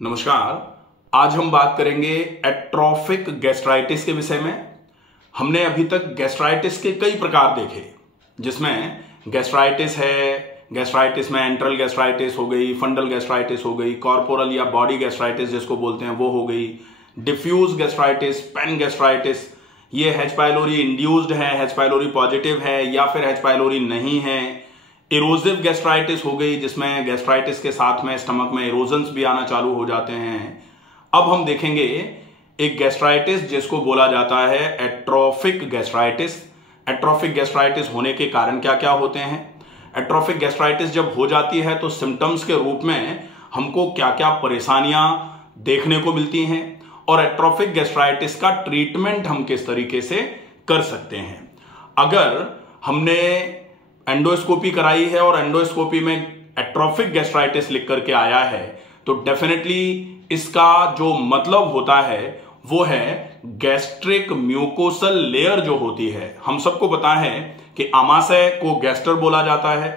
नमस्कार। आज हम बात करेंगे एट्रोफिक गैस्ट्राइटिस के विषय में। हमने अभी तक गैस्ट्राइटिस के कई प्रकार देखे, जिसमें गैस्ट्राइटिस है, गैस्ट्राइटिस में एंट्रल गैस्ट्राइटिस हो गई, फंडल गैस्ट्राइटिस हो गई, कॉर्पोरल या बॉडी गैस्ट्राइटिस जिसको बोलते हैं वो हो गई, डिफ्यूज गैस्ट्राइटिस, पेन गैस्ट्राइटिस, ये एच पाइलोरी इंड्यूस्ड है, एच पाइलोरी पॉजिटिव है या फिर एच पाइलोरी नहीं है। इरोजिव गैस्ट्राइटिस हो गई, जिसमें गैस्ट्राइटिस के साथ में स्टमक में इरोजन्स भी आना चालू हो जाते हैं। अब हम देखेंगे एक गैस्ट्राइटिस जिसको बोला जाता है एट्रोफिक गैस्ट्राइटिस। एट्रोफिक गैस्ट्राइटिस होने के कारण क्या क्या होते हैं। एट्रोफिक गैस्ट्राइटिस जब हो जाती है तो सिम्टम्स के रूप में हमको क्या क्या परेशानियां देखने को मिलती हैं और एट्रोफिक गैस्ट्राइटिस का ट्रीटमेंट हम किस तरीके से कर सकते हैं। अगर हमने एंडोस्कोपी कराई है और एंडोस्कोपी में एट्रोफिक गैस्ट्राइटिस लिख करके आया है तो डेफिनेटली इसका जो मतलब होता है वो है गैस्ट्रिक म्यूकोसल लेयर जो होती है। हम सबको पता है कि आमाशय को गैस्टर बोला जाता है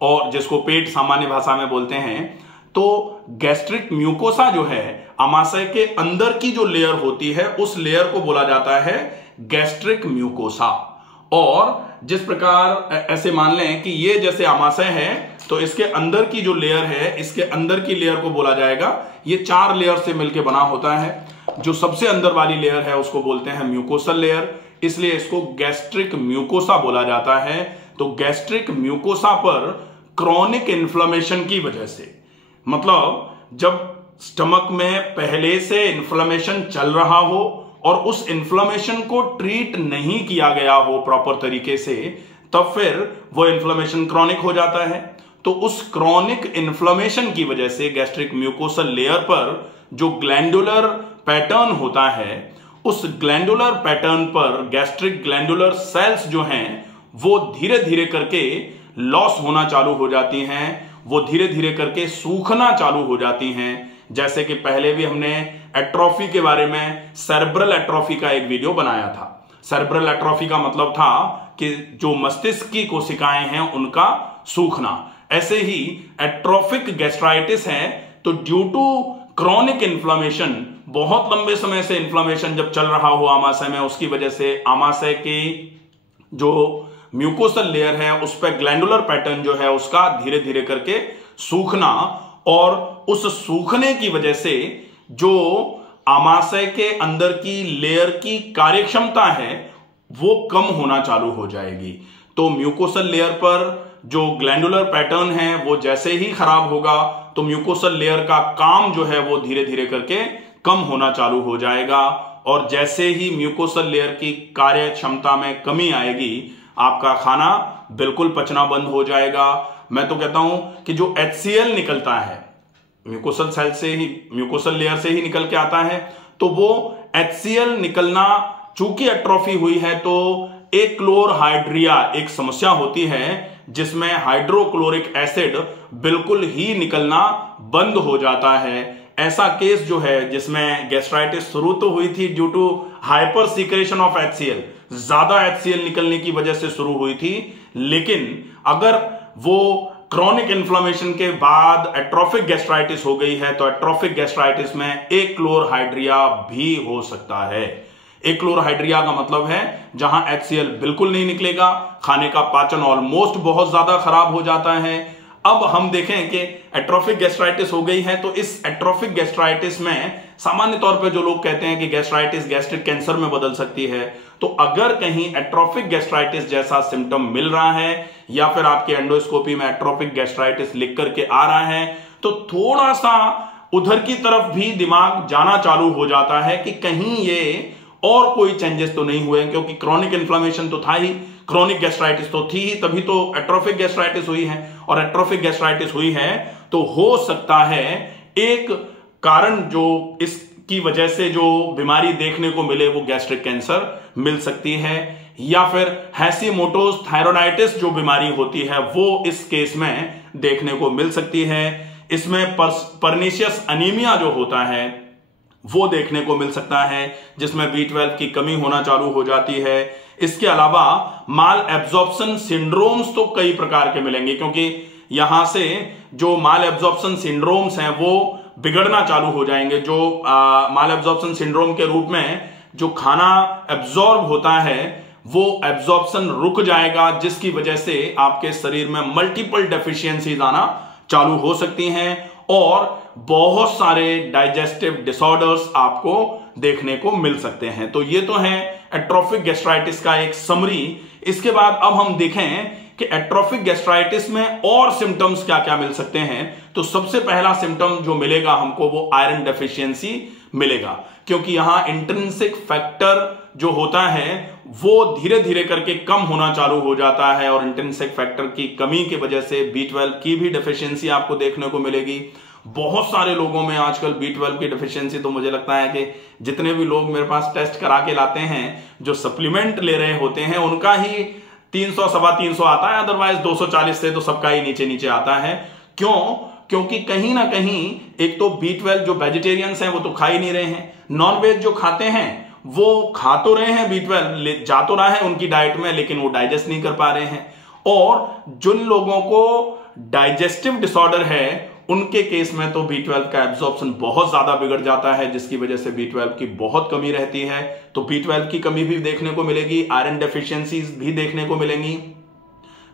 और जिसको पेट सामान्य भाषा में बोलते हैं। तो गैस्ट्रिक म्यूकोसा जो है, आमाशय के अंदर की जो लेयर होती है उस लेयर को बोला जाता है गैस्ट्रिक म्यूकोसा। और जिस प्रकार ऐसे मान लें कि ये जैसे आमाशय है तो इसके अंदर की जो लेयर है, इसके अंदर की लेयर को बोला जाएगा, ये 4 लेयर से मिलकर बना होता है। जो सबसे अंदर वाली लेयर है उसको बोलते हैं म्यूकोसल लेयर, इसलिए इसको गैस्ट्रिक म्यूकोसा बोला जाता है। तो गैस्ट्रिक म्यूकोसा पर क्रॉनिक इन्फ्लेमेशन की वजह से, मतलब जब स्टमक में पहले से इन्फ्लेमेशन चल रहा हो और उस इन्फ्लेमेशन को ट्रीट नहीं किया गया हो प्रॉपर तरीके से, तब फिर वो इन्फ्लेमेशन क्रॉनिक हो जाता है। तो उस क्रॉनिक इन्फ्लेमेशन की वजह से गैस्ट्रिक म्यूकोसल लेयर पर जो ग्लैंडुलर पैटर्न होता है, उस ग्लैंडुलर पैटर्न पर गैस्ट्रिक ग्लैंडुलर सेल्स जो हैं वो धीरे धीरे करके लॉस होना चालू हो जाती हैं, वो धीरे धीरे करके सूखना चालू हो जाती हैं। जैसे कि पहले भी हमने एट्रोफी के बारे में सेरेब्रल एट्रोफी का एक वीडियो बनाया था। सेरेब्रल एट्रोफी का मतलब था कि जो मस्तिष्क की कोशिकाएं हैं उनका सूखना। ऐसे ही एट्रोफिक गैस्ट्राइटिस है तो ड्यू टू क्रॉनिक इन्फ्लेमेशन, बहुत लंबे समय से इन्फ्लेमेशन जब चल रहा हो आमाशय में, उसकी वजह से आमाशय की जो म्यूकोसल लेयर है उस पर ग्लैंडुलर पैटर्न जो है उसका धीरे धीरे करके सूखना, और उस सूखने की वजह से जो आमाशय के अंदर की लेयर की कार्यक्षमता है वो कम होना चालू हो जाएगी। तो म्यूकोसल लेयर पर जो ग्लैंडुलर पैटर्न है वो जैसे ही खराब होगा तो म्यूकोसल लेयर का काम जो है वो धीरे धीरे करके कम होना चालू हो जाएगा। और जैसे ही म्यूकोसल लेयर की कार्य क्षमता में कमी आएगी, आपका खाना बिल्कुल पचना बंद हो जाएगा। मैं तो कहता हूं कि जो HCl निकलता है म्यूकोसल सेल से ही, म्यूकोसल लेयर से ही निकल के आता है, तो वो HCl निकलना, चूंकि एट्रोफी हुई है तो एक्लोरहाइड्रिया एक समस्या होती है जिसमें हाइड्रोक्लोरिक एसिड बिल्कुल ही निकलना बंद हो जाता है। ऐसा केस जो है जिसमें गैस्ट्राइटिस शुरू तो हुई थी due to hyper secretion of HCl, ज्यादा HCl निकलने की वजह से शुरू हुई थी, लेकिन अगर वो क्रॉनिक इन्फ्लेमेशन के बाद एट्रोफिक गैस्ट्राइटिस हो गई है तो एट्रोफिक गैस्ट्राइटिस में एक्लोरहाइड्रिया भी हो सकता है। एक्लोरहाइड्रिया का मतलब है जहां HCl बिल्कुल नहीं निकलेगा, खाने का पाचन ऑलमोस्ट बहुत ज्यादा खराब हो जाता है। अब हम देखें कि एट्रोफिक गैस्ट्राइटिस हो गई है तो इस एट्रोफिक गैस्ट्राइटिस में सामान्य तौर पे जो लोग कहते हैं कि गैस्ट्राइटिस गैस्ट्रिक कैंसर में बदल सकती है, तो अगर कहीं एट्रोफिक गैस्ट्राइटिस जैसा सिम्टम मिल रहा है या फिर आपके एंडोस्कोपी में एट्रोफिक गैस्ट्राइटिस लिख करके आ रहा है तो थोड़ा सा उधर की तरफ भी दिमाग जाना चालू हो जाता है कि कहीं ये और कोई चेंजेस तो नहीं हुए, क्योंकि क्रॉनिक इन्फ्लेमेशन तो था ही, क्रॉनिक गैस्ट्राइटिस तो थी ही, तभी तो एट्रोफिक गैस्ट्राइटिस हुई है। और एट्रोफिक गैस्ट्राइटिस हुई है तो हो सकता है एक कारण जो इसकी वजह से जो बीमारी देखने को मिले वो गैस्ट्रिक कैंसर मिल सकती है, या फिर हैशीमोटोज थायरोइडाइटिस जो बीमारी होती है वो इस केस में देखने को मिल सकती है। इसमें पर्नीशियस अनीमिया जो होता है वो देखने को मिल सकता है, जिसमें B12 की कमी होना चालू हो जाती है। इसके अलावा माल एब्जॉर्प्शन सिंड्रोम्स तो कई प्रकार के मिलेंगे, क्योंकि यहां से जो माल एब्जॉर्प्शन सिंड्रोम्स हैं वो बिगड़ना चालू हो जाएंगे। जो माल एब्जॉर्प्शन सिंड्रोम के रूप में जो खाना एब्जॉर्ब होता है वो एब्जॉर्प्शन रुक जाएगा, जिसकी वजह से आपके शरीर में मल्टीपल डेफिशिएंसीज आना चालू हो सकती हैं और बहुत सारे डाइजेस्टिव डिसऑर्डर्स आपको देखने को मिल सकते हैं। तो ये तो है एट्रोफिक गैस्ट्राइटिस का एक समरी। इसके बाद अब हम देखें कि एट्रोफिक गैस्ट्राइटिस में और सिम्टम्स क्या क्या मिल सकते हैं। तो सबसे पहला सिम्टम जो मिलेगा हमको वो आयरन डेफिशिएंसी मिलेगा, क्योंकि यहां इंट्रिंसिक फैक्टर जो होता है वो धीरे धीरे करके कम होना चालू हो जाता है और इंट्रिंसिक फैक्टर की कमी की वजह से B12 की भी डेफिशिएंसी आपको देखने को मिलेगी। बहुत सारे लोगों में आजकल B12 की डेफिशिएंसी, तो मुझे लगता है कि जितने भी लोग मेरे पास टेस्ट करा के लाते हैं जो सप्लीमेंट ले रहे होते हैं उनका ही 300 सवा 300 आता है, अदरवाइज 240 से तो सबका ही नीचे नीचे आता है। क्यों? क्योंकि कहीं ना कहीं एक तो B12 जो वेजिटेरियंस हैं वो तो खा ही नहीं रहे हैं, नॉन वेज जो खाते हैं वो खा तो रहे हैं, B12 जा तो रहा है उनकी डाइट में, लेकिन वो डाइजेस्ट नहीं कर पा रहे हैं। और जिन लोगों को डाइजेस्टिव डिसऑर्डर है उनके केस में तो B12 का एब्जॉर्प्शन बहुत ज्यादा बिगड़ जाता है, जिसकी वजह से B12 की बहुत कमी रहती है। तो B12 की कमी भी देखने को मिलेगी, आयरन डेफिशिएंसीज भी देखने को मिलेंगी।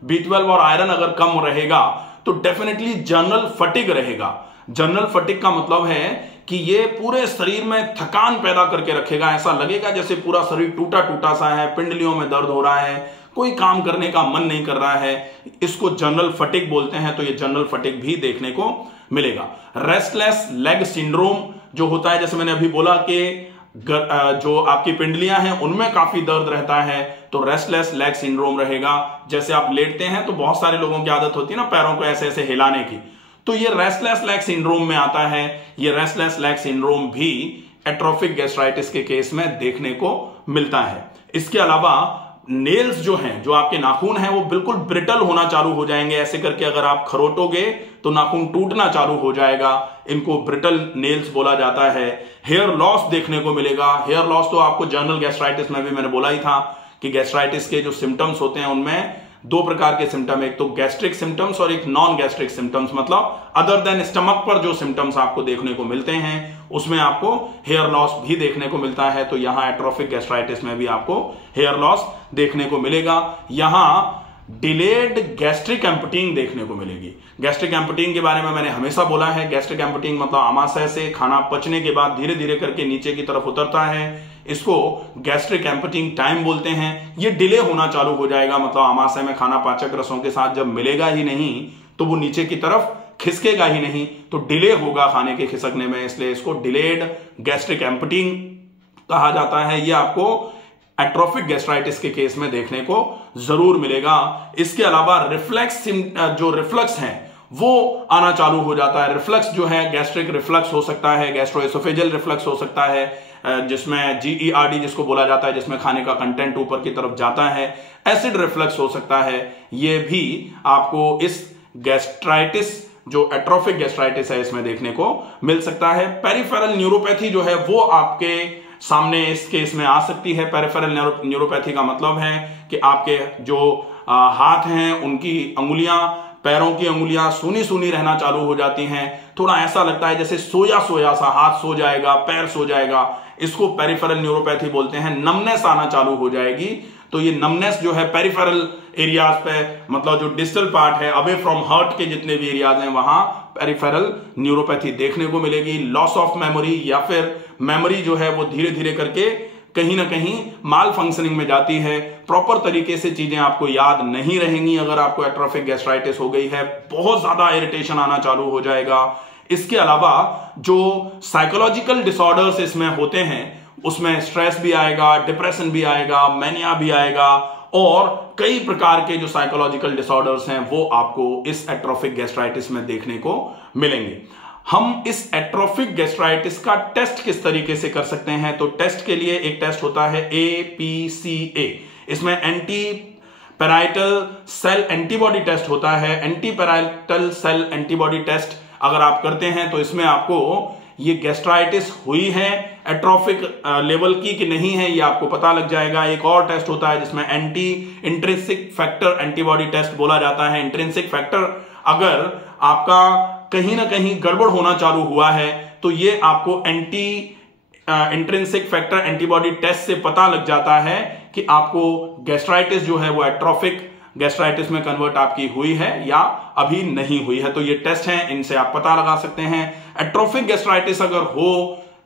B12 और आयरन अगर कम रहेगा तो डेफिनेटली जनरल फटीग रहेगा। जनरल फटीग का मतलब है कि ये पूरे शरीर में थकान पैदा करके रखेगा, ऐसा लगेगा जैसे पूरा शरीर टूटा टूटा सा है, पिंडलियों में दर्द हो रहा है, कोई काम करने का मन नहीं कर रहा है। इसको जनरल फटीग बोलते हैं। तो ये जनरल फटीग भी देखने को मिलेगा। रेस्टलेस लेग सिंड्रोम जो होता है, जैसे मैंने अभी बोला कि जो आपकी पिंडलियां हैं उनमें काफी दर्द रहता है, तो रेस्टलेस लेग सिंड्रोम रहेगा। जैसे आप लेटते हैं तो बहुत सारे लोगों की आदत होती है ना पैरों को ऐसे ऐसे हिलाने की, तो ये रेस्टलेस लेग सिंड्रोम में आता है। ये रेस्टलेस लेग सिंड्रोम भी एट्रोफिक गैस्ट्राइटिस के केस में देखने को मिलता है। इसके अलावा नेल्स जो हैं, जो आपके नाखून हैं, वो बिल्कुल ब्रिटल होना चालू हो जाएंगे। ऐसे करके अगर आप खरोटोगे तो नाखून टूटना चालू हो जाएगा, इनको ब्रिटल नेल्स बोला जाता है। हेयर लॉस देखने को मिलेगा। हेयर लॉस तो आपको जनरल गैस्ट्राइटिस में भी मैंने बोला ही था कि गैस्ट्राइटिस के जो सिम्टम्स होते हैं उनमें दो प्रकार के सिम्टम, एक तो गैस्ट्रिक सिम्टम्स और एक नॉन गैस्ट्रिक सिम्टम्स, मतलब अदर देन स्टमक पर जो सिम्टम्स आपको देखने को मिलते हैं उसमें आपको हेयर लॉस भी देखने को मिलता है। तो यहां एट्रोफिक गैस्ट्राइटिस में भी आपको हेयर लॉस देखने को मिलेगा। यहां डिलेड गैस्ट्रिक एम्पटिंग देखने को मिलेगी। गैस्ट्रिक एम्पटिंग के बारे में मैंने हमेशा बोला है, गैस्ट्रिक एम्पटिंग मतलब आमाशय से खाना पचने के बाद धीरे धीरे करके नीचे की तरफ उतरता है, इसको गैस्ट्रिक एम्पटिंग टाइम बोलते हैं। ये डिले होना चालू हो जाएगा, मतलब आमाशय में खाना पाचक रसों के साथ जब मिलेगा ही नहीं तो वो नीचे की तरफ खिसकेगा ही नहीं, तो डिले होगा खाने के खिसकने में, इसलिए इसको डिलेड गैस्ट्रिक एम्पटिंग कहा जाता है। ये आपको एट्रोफिक गैस्ट्राइटिस के केस में देखने को जरूर मिलेगा। इसके अलावा रिफ्लेक्स, जो रिफ्लक्स है वो आना चालू हो जाता है। रिफ्लक्स जो है गैस्ट्रिक रिफ्लक्स हो सकता है, गैस्ट्रोएसोफेजियल रिफ्लक्स हो सकता है, जिसमें GERD जिसको बोला जाता है, जिसमें खाने का कंटेंट ऊपर की तरफ जाता है। एसिड रिफ्लक्स हो सकता है। ये भी आपको इस गैस्ट्राइटिस जो एट्रोफिक गैस्ट्राइटिस है इसमें देखने को मिल सकता है। पेरिफेरल न्यूरोपैथी जो है वो आपके सामने इस केस में आ सकती है। पेरिफेरल न्यूरोपैथी का मतलब है कि आपके जो हाथ हैं उनकी अंगुलियां, पैरों की अंगुलियां सूनी सूनी रहना चालू हो जाती हैं। थोड़ा ऐसा लगता है जैसे सोया सोया सा, हाथ सो जाएगा, पैर सो जाएगा, इसको पेरिफेरल न्यूरोपैथी बोलते हैं। नमनेस आना चालू हो जाएगी। तो ये नमनेस जो है पेरिफेरल एरियाज पे, मतलब जो डिस्टल पार्ट है अवे फ्रॉम हार्ट के जितने भी एरियाज हैं वहां पेरिफेरल न्यूरोपैथी देखने को मिलेगी। लॉस ऑफ मेमोरी, या फिर मेमोरी जो है वो धीरे धीरे करके कहीं ना कहीं माल फंक्शनिंग में जाती है, प्रॉपर तरीके से चीजें आपको याद नहीं रहेंगी अगर आपको एट्रोफिक गैस्ट्राइटिस हो गई है। बहुत ज्यादा इरिटेशन आना चालू हो जाएगा। इसके अलावा जो साइकोलॉजिकल डिसऑर्डर्स इसमें होते हैं उसमें स्ट्रेस भी आएगा, डिप्रेशन भी आएगा, मैनिया भी आएगा, और कई प्रकार के जो साइकोलॉजिकल डिसऑर्डर्स हैं वो आपको इस एट्रोफिक गैस्ट्राइटिस में देखने को मिलेंगे। हम इस एट्रोफिक गैस्ट्राइटिस का टेस्ट किस तरीके से कर सकते हैं? तो टेस्ट के लिए एक टेस्ट होता है APCA। इसमें anti parietal cell antibody test होता है। Anti parietal cell antibody test अगर आप करते हैं तो इसमें आपको ये गैस्ट्राइटिस हुई है एट्रोफिक लेवल की कि नहीं है ये आपको पता लग जाएगा। एक और टेस्ट होता है जिसमें anti intrinsic factor antibody test बोला जाता है। इंट्रिंसिक फैक्टर अगर आपका कहीं ना कहीं गड़बड़ होना चालू हुआ है तो ये आपको इंट्रिंसिक फैक्टर एंटीबॉडी टेस्ट से पता लग जाता है कि आपको गैस्ट्राइटिस जो है वो एट्रोफिक गैस्ट्राइटिस में कन्वर्ट आपकी हुई है या अभी नहीं हुई है। तो ये टेस्ट हैं, इनसे आप पता लगा सकते हैं। एट्रोफिक गैस्ट्राइटिस अगर हो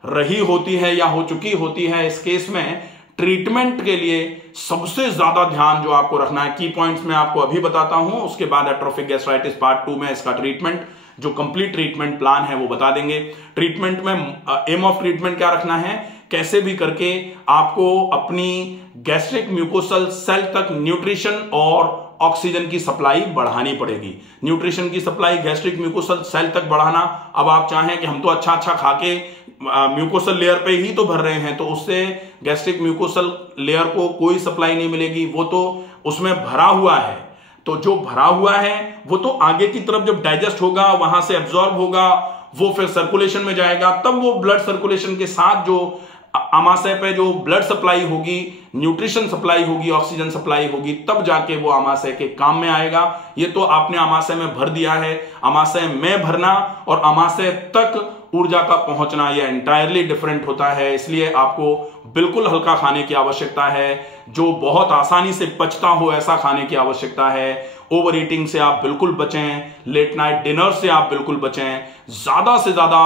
रही होती है या हो चुकी होती है, इस केस में ट्रीटमेंट के लिए सबसे ज्यादा ध्यान जो आपको रखना है, की पॉइंट्स में आपको अभी बताता हूं, उसके बाद एट्रोफिक गैस्ट्राइटिस पार्ट 2 में इसका ट्रीटमेंट जो कंप्लीट ट्रीटमेंट प्लान है वो बता देंगे। ट्रीटमेंट में एम ऑफ ट्रीटमेंट क्या रखना है, कैसे भी करके आपको अपनी गैस्ट्रिक म्यूकोसल सेल तक न्यूट्रिशन और ऑक्सीजन की सप्लाई बढ़ानी पड़ेगी। न्यूट्रिशन की सप्लाई गैस्ट्रिक म्यूकोसल सेल तक बढ़ाना, अब आप चाहें कि हम तो अच्छा खा के म्यूकोसल लेयर पे ही तो भर रहे हैं, तो उससे गैस्ट्रिक म्यूकोसल लेयर को कोई सप्लाई नहीं मिलेगी, वो तो उसमें भरा हुआ है। तो जो भरा हुआ है वो तो आगे की तरफ जब डाइजेस्ट होगा, वहां से एब्जॉर्ब होगा, वो फिर सर्कुलेशन में जाएगा, तब वो ब्लड सर्कुलेशन के साथ जो आमाशय पे जो ब्लड सप्लाई होगी, न्यूट्रिशन सप्लाई होगी, ऑक्सीजन सप्लाई होगी, तब जाके वो आमाशय के काम में आएगा। ये तो आपने आमाशय में भर दिया है, आमाशय में भरना और आमाशय तक ऊर्जा का पहुंचना ये एंटायरली डिफरेंट होता है। इसलिए आपको बिल्कुल हल्का खाने की आवश्यकता है, जो बहुत आसानी से पचता हो ऐसा खाने की आवश्यकता है। ओवर ईटिंग से आप बिल्कुल बचें, लेट नाइट डिनर से आप बिल्कुल बचें। ज्यादा से ज्यादा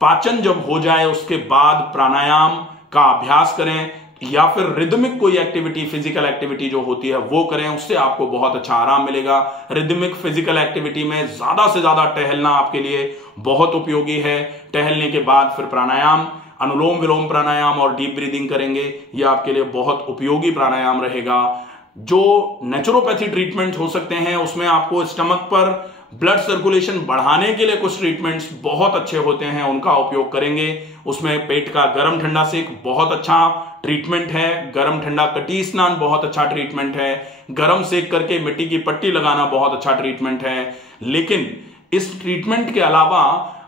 पाचन जब हो जाए उसके बाद प्राणायाम का अभ्यास करें या फिर रिदमिक कोई एक्टिविटी, फिजिकल एक्टिविटी जो होती है वो करें, उससे आपको बहुत अच्छा आराम मिलेगा। रिदमिक फिजिकल एक्टिविटी में ज्यादा से ज्यादा टहलना आपके लिए बहुत उपयोगी है। टहलने के बाद फिर प्राणायाम, अनुलोम विलोम प्राणायाम और डीप ब्रीदिंग करेंगे, यह आपके लिए बहुत उपयोगी प्राणायाम रहेगा। जो नेचुरोपैथी ट्रीटमेंट हो सकते हैं उसमें आपको स्टमक पर ब्लड सर्कुलेशन बढ़ाने के लिए कुछ ट्रीटमेंट्स बहुत अच्छे होते हैं, उनका उपयोग करेंगे। उसमें पेट का गर्म ठंडा सेक बहुत अच्छा ट्रीटमेंट है, गर्म ठंडा कटी स्नान बहुत अच्छा ट्रीटमेंट है, गर्म सेक करके मिट्टी की पट्टी लगाना बहुत अच्छा ट्रीटमेंट है। लेकिन इस ट्रीटमेंट के अलावा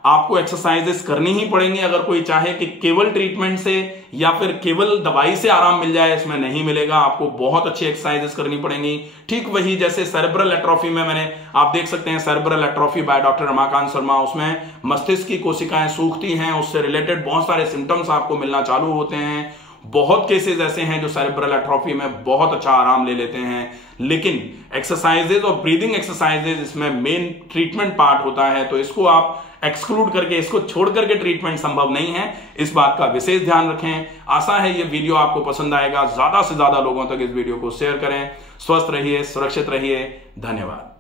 आपको एक्सरसाइजेस करनी ही पड़ेंगे। अगर कोई चाहे कि केवल ट्रीटमेंट से या फिर केवल दवाई से आराम मिल जाए, इसमें नहीं मिलेगा, आपको बहुत अच्छी एक्सरसाइजेस करनी पड़ेंगी। ठीक वही जैसे सेरेब्रल एट्रोफी में मैंने, आप देख सकते हैं cerebral atrophy by doctor Ramakant Sharma, उसमें मस्तिष्क की कोशिकाएं सूखती हैं, उससे रिलेटेड बहुत सारे सिम्टम्स आपको मिलना चालू होते हैं। बहुत केसेस ऐसे हैं जो सेरेब्रल एट्रोफी में बहुत अच्छा आराम ले लेते हैं। लेकिन एक्सरसाइजेज और ब्रीदिंग एक्सरसाइजेज इसमें मेन ट्रीटमेंट पार्ट होता है, तो इसको आप एक्सक्लूड करके, इसको छोड़ करके ट्रीटमेंट संभव नहीं है। इस बात का विशेष ध्यान रखें। आशा है ये वीडियो आपको पसंद आएगा। ज्यादा से ज्यादा लोगों तक इस वीडियो को शेयर करें। स्वस्थ रहिए, सुरक्षित रहिए। धन्यवाद।